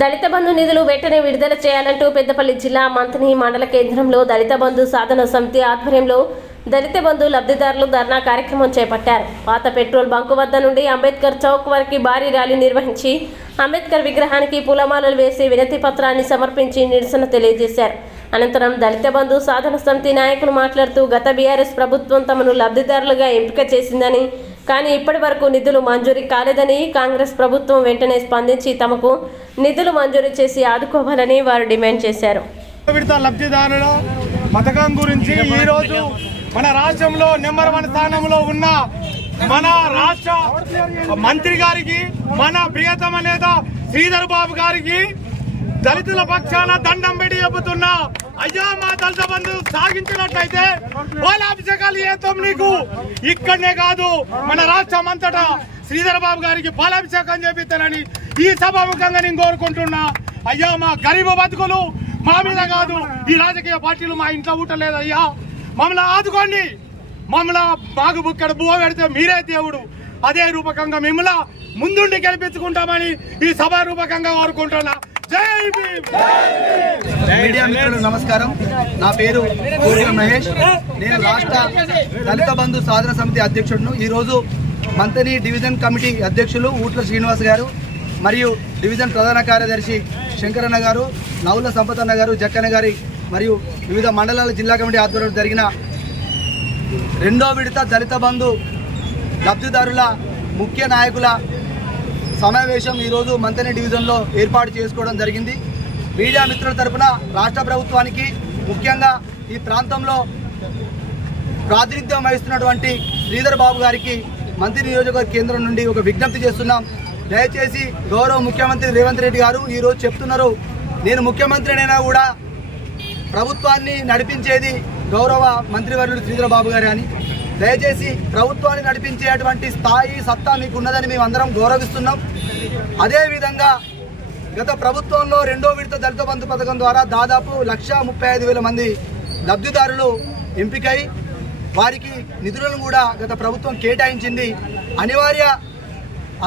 దళిత బంధు నిధులు వెంటనే విడుదల చేయాలంటూ పెద్దపల్లి జిల్లా మంతని మండల కేంద్రంలో దళిత బంధు సాధన సమితి ఆధ్వర్యంలో దళిత బంధు లబ్ధిదారులు ధర్నా కార్యక్రమం చేపట్టారు. పాత పెట్రోల్ బంకు వద్ద నుండి అంబేద్కర్ చౌక్ వరకు భారీ ర్యాలీ నిర్వహించి అంబేద్కర్ విగ్రహానికి పూలమాలలు వేసి వినతి పత్రాన్ని సమర్పించి నిరసన తెలియజేశారు. అనంతరం దళిత బంధు సాధన సమితి నాయకులు మాట్లాడుతూ గత బీఆర్ఎస్ ప్రభుత్వం తమను లబ్ధిదారులుగా ఎంపిక చేసిందని, కానీ ఇప్పటి వరకు నిధులు మంజూరు కాలేదని, కాంగ్రెస్ ప్రభుత్వం వెంటనే స్పందించి తమకు నిధులు మంజూరు చేసి ఆదుకోవాలని వారు డిమాండ్ చేశారు. లబ్ధిదారుల పథకం గురించి ఈరోజు మన రాష్ట్రంలో నెంబర్ 1 స్థానంలో ఉన్న మన రాష్ట్ర మంత్రి గారికి, మన ప్రియతమ నేత శ్రీధర్ బాబు గారికి దళితుల పక్షాన దండం పెట్టి చెబుతున్నా, అయ్యా మా దళిత బంధు సాగించినట్లయితే పాలాభిషేకాలు చేస్తాం నీకు. ఇక్కడనే కాదు మన రాష్ట్రం అంతటా శ్రీధర్ బాబు గారికి పాలాభిషేకం చేపిస్తానని ఈ సభాముఖంగా నేను కోరుకుంటున్నా. అయ్యా మా గరీబ్ బతుకులు మా మీద కాదు, ఈ రాజకీయ పార్టీలు మా ఇంట్లో ఊటలేదయ్యా, మమ్మల్ని ఆదుకోండి. మమ్మల్ని బాగు బుక్కడ బువ్వ పెడితే మీరే దేవుడు. అదే రూపకంగా మిమ్మల్ని ముందుండి గెలిపించుకుంటామని ఈ సభ రూపకంగా కోరుకుంటున్నా. జై భీమ్. మీడియా మిత్రులకు నమస్కారం. నా పేరు కోరిక మహేష్. నేను రాష్ట్ర దళిత బంధు సాధన సమితి అధ్యక్షుడును. ఈరోజు మంతని డివిజన్ కమిటీ అధ్యక్షులు ఊట్ల శ్రీనివాస్ గారు మరియు డివిజన్ ప్రధాన కార్యదర్శి శంకరన్న గారు, నౌల సంపతన్న గారు, జక్కన్న గారి మరియు వివిధ మండలాల జిల్లా కమిటీ ఆధ్వర్యంలో జరిగిన 2వ విడత దళిత బంధు లబ్ధిదారుల ముఖ్య నాయకుల సమావేశం ఈరోజు మంతని డివిజన్లో ఏర్పాటు చేసుకోవడం జరిగింది. మీడియా మిత్రుల తరఫున రాష్ట్ర ప్రభుత్వానికి, ముఖ్యంగా ఈ ప్రాంతంలో ప్రాతినిధ్యం వహిస్తున్నటువంటి శ్రీధర్ బాబు గారికి మంత్రి నియోజకవర్గ కేంద్రం నుండి ఒక విజ్ఞప్తి చేస్తున్నాం. దయచేసి గౌరవ ముఖ్యమంత్రి రేవంత్ రెడ్డి గారు ఈరోజు చెప్తున్నారు, నేను ముఖ్యమంత్రినైనా కూడా ప్రభుత్వాన్ని నడిపించేది గౌరవ మంత్రివర్యుడు శ్రీధర్ బాబు గారు అని. దయచేసి ప్రభుత్వాన్ని నడిపించేటువంటి స్థాయి, సత్తా మీకు ఉన్నదని మేము అందరం గౌరవిస్తున్నాం. అదేవిధంగా గత ప్రభుత్వంలో 2వ విడత దళిత బంధు పథకం ద్వారా దాదాపు 1,35,000 మంది లబ్ధిదారులు ఎంపికై వారికి నిధులను కూడా గత ప్రభుత్వం కేటాయించింది. అనివార్య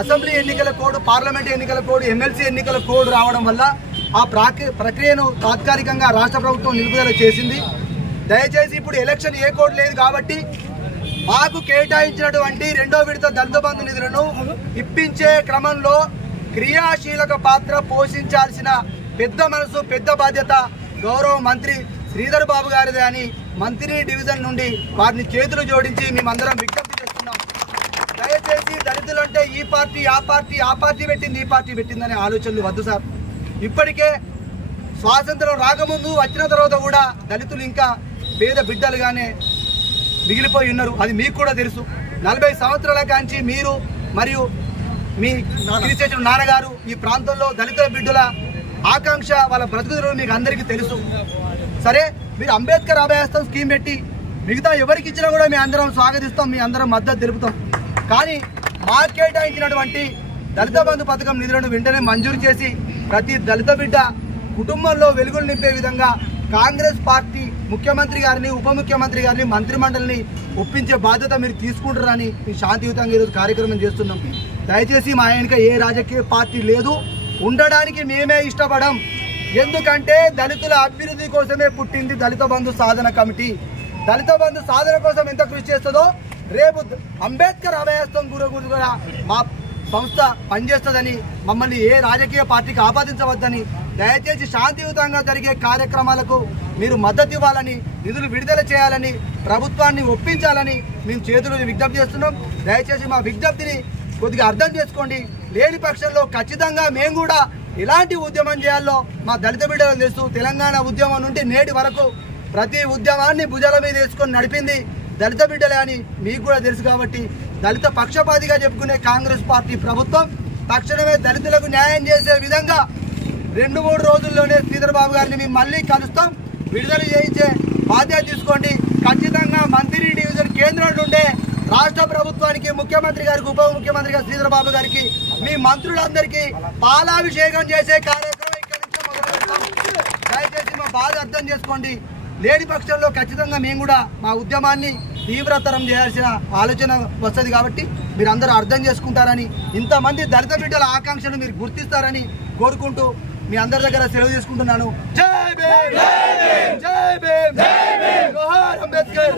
అసెంబ్లీ ఎన్నికల కోడ్, పార్లమెంట్ ఎన్నికల కోడ్, ఎమ్మెల్సీ ఎన్నికల కోడ్ రావడం వల్ల ఆ ప్రక్రియను తాత్కాలికంగా రాష్ట్ర ప్రభుత్వం నిలుపుదల చేసింది. దయచేసి ఇప్పుడు ఎలక్షన్ ఏ కోడ్ లేదు కాబట్టి మాకు కేటాయించినటువంటి 2వ విడత దళిత బంధు నిధులను ఇప్పించే క్రమంలో క్రియాశీలక పాత్ర పోషించాల్సిన పెద్ద మనసు, పెద్ద బాధ్యత గౌరవ మంత్రి శ్రీధర్ బాబు గారిదే అని మంత్రి డివిజన్ నుండి వారిని చేతులు జోడించి మేమందరం విజ్ఞప్తి చేస్తున్నాం. దయచేసి దళితులంటే ఈ పార్టీ ఆ పార్టీ, ఆ పార్టీ పెట్టింది ఈ పార్టీ పెట్టిందనే ఆలోచనలు వద్దు సార్. ఇప్పటికే స్వాతంత్రం రాకముందు వచ్చిన తర్వాత కూడా దళితులు ఇంకా పేద బిడ్డలుగానే మిగిలిపోయి ఉన్నారు. అది మీకు కూడా తెలుసు. 40 సంవత్సరాల కాంచి మీరు మరియు మీ చేసిన నాన్నగారు ఈ ప్రాంతంలో దళిత బిడ్డల ఆకాంక్ష, వాళ్ళ బ్రతుకుదలు మీకు అందరికీ తెలుసు. సరే, మీరు అంబేద్కర్ అభయహస్తం స్కీమ్ పెట్టి మిగతా ఎవరికి ఇచ్చినా కూడా మీ అందరం స్వాగతిస్తాం, మీ అందరం మద్దతు తెలుపుతాం. కానీ మాకు కేటాయించినటువంటి దళిత బంధు పథకం నిధులను వెంటనే మంజూరు చేసి ప్రతి దళిత బిడ్డ కుటుంబంలో వెలుగులు నింపే విధంగా కాంగ్రెస్ పార్టీ ముఖ్యమంత్రి గారిని, ఉప ముఖ్యమంత్రి గారిని, మంత్రిమండలిని ఒప్పించే బాధ్యత మీరు తీసుకుంటారని మేము శాంతియుతంగా ఈరోజు కార్యక్రమం చేస్తున్నాం. దయచేసి మా ఆయనక ఏ రాజకీయ పార్టీ లేదు, ఉండడానికి మేమే ఇష్టపడం. ఎందుకంటే దళితుల అభివృద్ధి కోసమే పుట్టింది దళిత బంధు సాధన కమిటీ. దళిత బంధు సాధన కోసం ఎంత కృషి చేస్తుందో రేపు అంబేద్కర్ అభయహస్తం కూడా మా సంస్థ పనిచేస్తుందని, మమ్మల్ని ఏ రాజకీయ పార్టీకి ఆపాదించవద్దని, దయచేసి శాంతియుతంగా జరిగే కార్యక్రమాలకు మీరు మద్దతు ఇవ్వాలని, నిధులు విడుదల చేయాలని, ప్రభుత్వాన్ని ఒప్పించాలని మేము చేతులు విజ్ఞప్తి చేస్తున్నాం. దయచేసి మా విజ్ఞప్తిని కొద్దిగా అర్థం చేసుకోండి. లేని పక్షంలో ఖచ్చితంగా మేము కూడా ఎలాంటి ఉద్యమం చేయాలో మా దళిత బిడ్డలకు తెలుసు. తెలంగాణ ఉద్యమం నుండి నేటి వరకు ప్రతి ఉద్యమాన్ని భుజాల మీద వేసుకొని నడిపింది దళిత బిడ్డలే అని మీకు కూడా తెలుసు. కాబట్టి దళిత పక్షపాతిగా చెప్పుకునే కాంగ్రెస్ పార్టీ ప్రభుత్వం తక్షణమే దళితులకు న్యాయం చేసే విధంగా 2-3 రోజుల్లోనే శ్రీధర్ బాబు గారిని మేము మళ్ళీ కలుస్తాం. విడుదల చేయించే బాధ్యత తీసుకోండి. ఖచ్చితంగా మంత్రి డివిజన్ కేంద్రం నుండే రాష్ట్ర ప్రభుత్వానికి, ముఖ్యమంత్రి గారికి, ఉప ముఖ్యమంత్రి గారు శ్రీధర్ బాబు గారికి, మీ మంత్రులందరికీ పాలాభిషేకం చేసే కార్యక్రమం ఇక్కడి నుంచి మొదలు పెడతాం. దయచేసి మా బాధ అర్థం చేసుకోండి. లేని పక్షంలో ఖచ్చితంగా మేము కూడా మా ఉద్యమాన్ని తీవ్రతరం చేయాల్సిన ఆలోచన వస్తుంది. కాబట్టి మీరందరూ అర్థం చేసుకుంటారని, ఇంతమంది దళిత బిడ్డల ఆకాంక్షను మీరు గుర్తిస్తారని కోరుకుంటూ మీ అందరి దగ్గర సెలవు తీసుకుంటున్నాను. జై భీమ్, జై భీమ్, జోహార్ అంబేద్కర్.